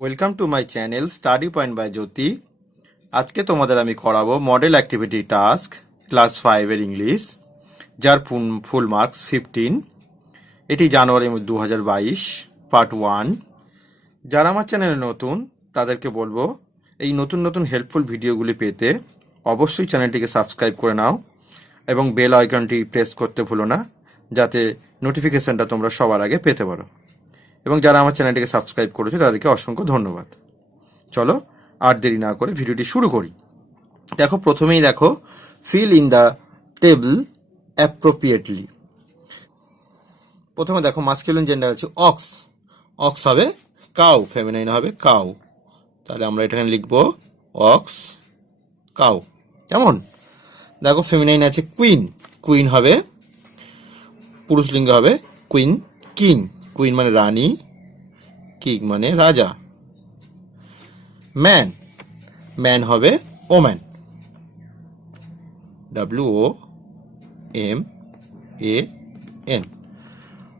Welcome to my channel study point by Jyoti. আজকে তোমাদের আমি করাবো মডেল অ্যাক্টিভিটি টাস্ক ক্লাস 5 এর ইংলিশ, যার ফুল মার্কস 15। এটি জানুয়ারি 2022 পার্ট 1। যারা আমার চ্যানেলে নতুন তাদেরকে বলবো এই নতুন নতুন হেল্পফুল ভিডিওগুলি পেতে অবশ্যই চ্যানেলটিকে সাবস্ক্রাইব করে নাও এবং বেল আইকনটি প্রেস করতে ভুলো না, যাতে নোটিফিকেশনটা তোমরা সবার আগে পেতে পারো। এবং যারা আমার চ্যানেলটিকে সাবস্ক্রাইব করেছো তাদেরকে অসংখ্য ধন্যবাদ। চলো আর দেরি না করে ভিডিওটি শুরু করি। দেখো, প্রথমেই দেখো fill in the table appropriately. প্রথমে দেখো মাস্কুলিন জেন্ডার আছে অক্স, অক্স হবে কাউ, ফেমিনাইন হবে কাউ। তাহলে আমরা এখানে লিখবো অক্স কাউ। কেমন? দেখো ফেমিনাইন আছে কুইন, কুইন হবে পুরুষ লিঙ্গ হবে কুইন। কিং, কুইন মানে রানী, কিং মানে রাজা। ম্যান, ম্যান হবে ওম্যান, WOMAN,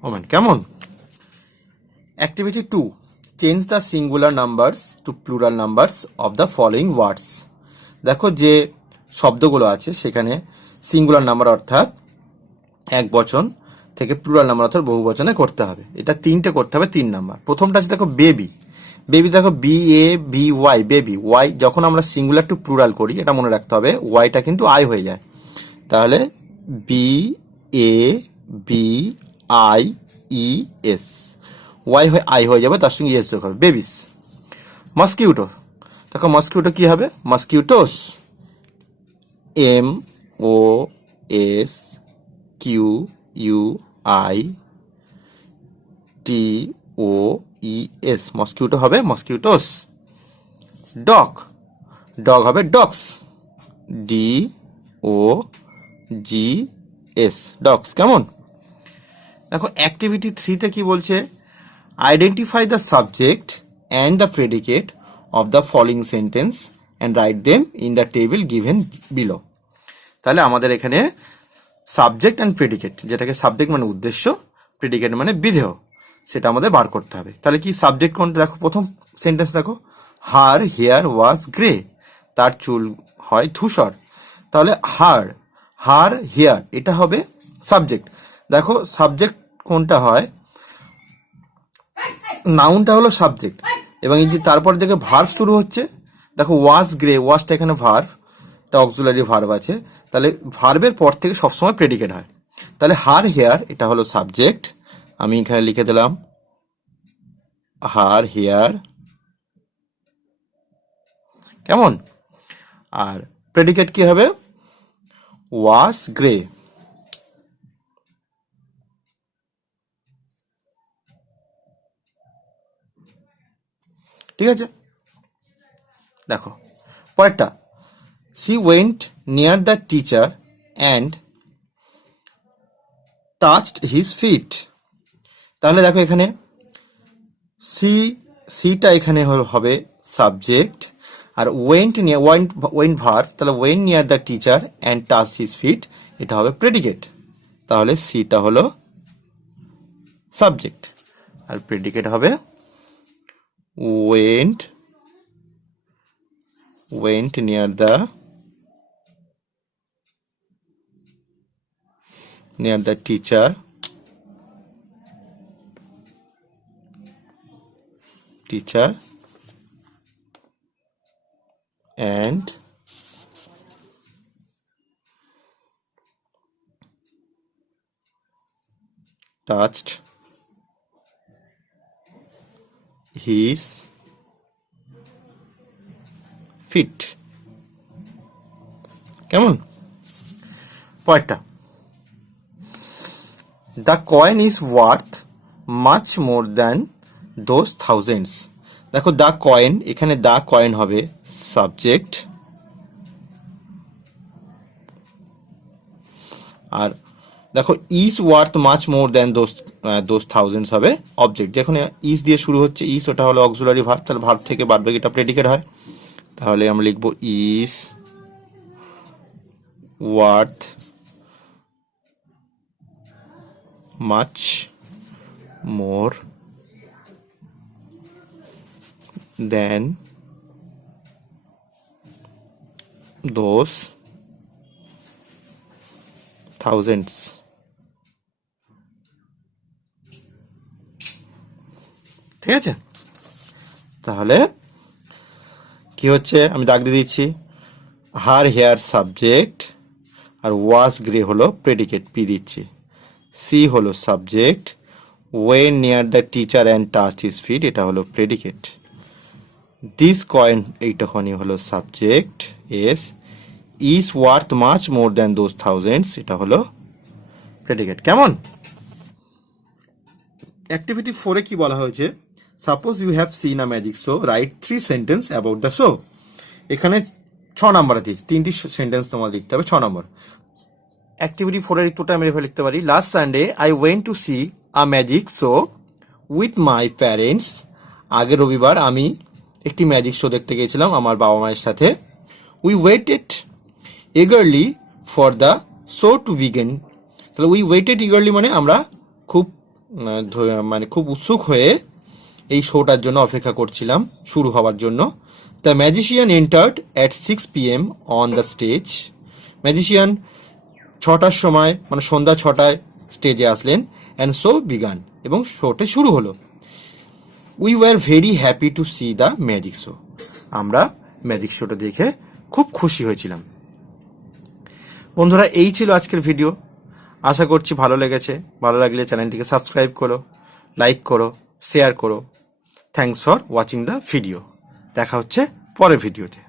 ওম্যান। কেমন? Activity 2, change the singular numbers two plural numbers of the following words. দেখো যে শব্দগুলো আছে সেখানে সিঙ্গুলার নাম্বার অর্থাৎ এক বচন থেকে প্লুরাল নাম্বার অর্থাৎ বহু বচনে করতে হবে। এটা তিনটে করতে হবে, 3 নাম্বার। প্রথমটা আছে দেখো বেবি, বেবি দেখো BABY, বেবি। ওয়াই যখন আমরা সিঙ্গুলার টু প্লুরাল করি এটা মনে রাখতে হবে, ওয়াইটা কিন্তু আই হয়ে যায়। তাহলে BABIES, ওয়াই হয়ে আই হয়ে যাবে, তার সঙ্গে ইয়েস যোগ হবে, বেবিস। মস্কিউটো, দেখো মস্কিউটো কি হবে? মস্কিউটোস, MOSQUITOES, মস্কিউটো হবে মস্কিউটোস। ডগ, ডগ হবে ডগস, DOGS, ডগস। কেমন? দেখো অ্যাক্টিভিটি 3তে কি বলছে? Identify the subject and the predicate of the following sentence and write them in the table given below. তাহলে আমাদের এখানে সাবজেক্ট অ্যান্ড প্রেডিকেট, যেটাকে সাবজেক্ট মানে উদ্দেশ্য, প্রেডিকেট মানে বিধেয়, সেটা আমাদের বার করতে হবে। তাহলে কি সাবজেক্ট কোনটা? দেখো প্রথম সেন্টেন্স দেখো, হার হেয়ার ওয়াজ গ্রে, তার চুল হয় ধূসর। তাহলে হার, হার হেয়ার এটা হবে সাবজেক্ট। দেখো সাবজেক্ট কোনটা হয়? নাউনটা হলো সাবজেক্ট, এবং এই যে তারপর দেখে ভার্ব শুরু হচ্ছে, দেখো ওয়াজ গ্রে, ওয়াজটা এখানে ভার্ব, এটা অক্সিলারি ভার্ব আছে, তাহলে ভার্বের পর থেকে সবসময় প্রেডিকেট হয়। তাহলে হার হেয়ার এটা হলো সাবজেক্ট, আমি এখানে লিখে দিলাম হার হেয়ার। কেমন? আর প্রেডিকেট কি হবে? ওয়াজ গ্রে। ঠিক আছে, দেখো পরেরটা, she went near the teacher and touched his feet। তাহলে দেখো এখানে সিটা এখানে হবে সাবজেক্ট, আর ওয়েন্ট নিয়ার, ওয়েন্ট ভার্ব, তাহলে went near the teacher and touch his feet এটা হবে প্রেডিকেট। তাহলে সিটা হলো সাবজেক্ট আর প্রেডিকেট হবে went, went near the teacher and touched his feet। কেমন? পরেরটা, the coin is worth much more than those thousands. দেখো দ্য কয়েন, এখানে দ্য কয়েন হবে সাবজেক্ট, আর দেখো is worth much more than those thousands হবে object. যেখানে is দিয়ে শুরু হচ্ছে, ইজ ওটা হলো অক্সিলারি ভার্ব, তাহলে ভার্ব থেকে বাদবাকিটা প্রেডিকেট হয়। তাহলে আমরা লিখবো is worth much more than those thousands. ঠিক আছে, তাহলে কি হচ্ছে আমি দাগ দিয়ে দিচ্ছি, হার হেয়ার সাবজেক্ট আর ওয়াজ গ্রে হলো প্রেডিকেট, পি দিচ্ছি। সি হলো subject, went near the teacher and touch his feet, এটা হলো প্রেডিকেট। দিস কয়েন এইটুখানি হলো subject, S. Is worth much more than those thousands, এটা হলো প্রেডিকেট। কেমন? অ্যাক্টিভিটি 4-এ কি বলা হয়েছে, suppose you have seen a magic show, write 3 sentence about the show. এখানে 6 নাম্বার দিয়েছি, 3টি সেন্টেন্স তোমার লিখতে হবে, 6 নম্বর। অ্যাক্টিভিটি 4-এর উত্তরটা আমি এভাবে লিখতে পারি, last Sunday I went to C a magic show with my parents. আগের রবিবার আমি একটি ম্যাজিক শো দেখতে গিয়েছিলাম আমার বাবা মায়ের সাথে। We weighted eagerly for the show to begin. তাহলে উই ওয়েটেড eagerly মানে আমরা খুব খুব উৎসুক হয়ে এই শোটার জন্য অপেক্ষা করছিলাম শুরু হওয়ার জন্য। The magician entered at 6 PM on the stage. Magician 6টার সময় মানে সন্ধ্যা 6টায় স্টেজে আসলেন, অ্যান্ড শো বিগান, এবং শোটা শুরু হলো। We were very happy to C the magic show. আমরা ম্যাজিক শোটা দেখে খুব খুশি হয়েছিলাম। বন্ধুরা, এই ছিল আজকের ভিডিও। আশা করছি ভালো লেগেছে। ভালো লাগলে চ্যানেলটিকে সাবস্ক্রাইব করো, লাইক করো, শেয়ার করো। Thanks for watching the video. দেখা হচ্ছে পরের ভিডিওতে।